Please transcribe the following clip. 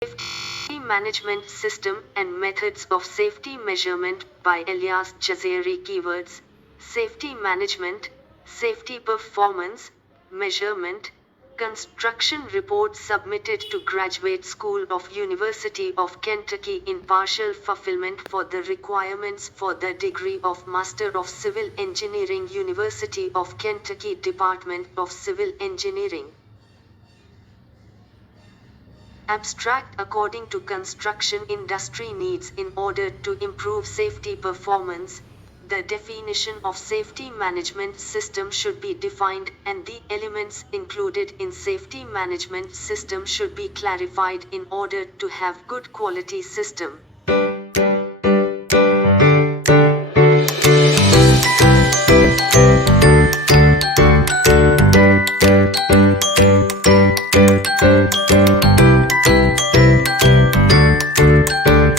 Safety Management System and Methods of Safety Measurement by Elias Jazari. Keywords: Safety Management, Safety Performance, Measurement. Construction report submitted to Graduate School of University of Kentucky in partial fulfillment for the requirements for the degree of Master of Civil Engineering, University of Kentucky Department of Civil Engineering. Abstract: according to construction industry needs in order to improve safety performance, the definition of safety management system should be defined, and the elements included in safety management system should be clarified in order to have good quality system.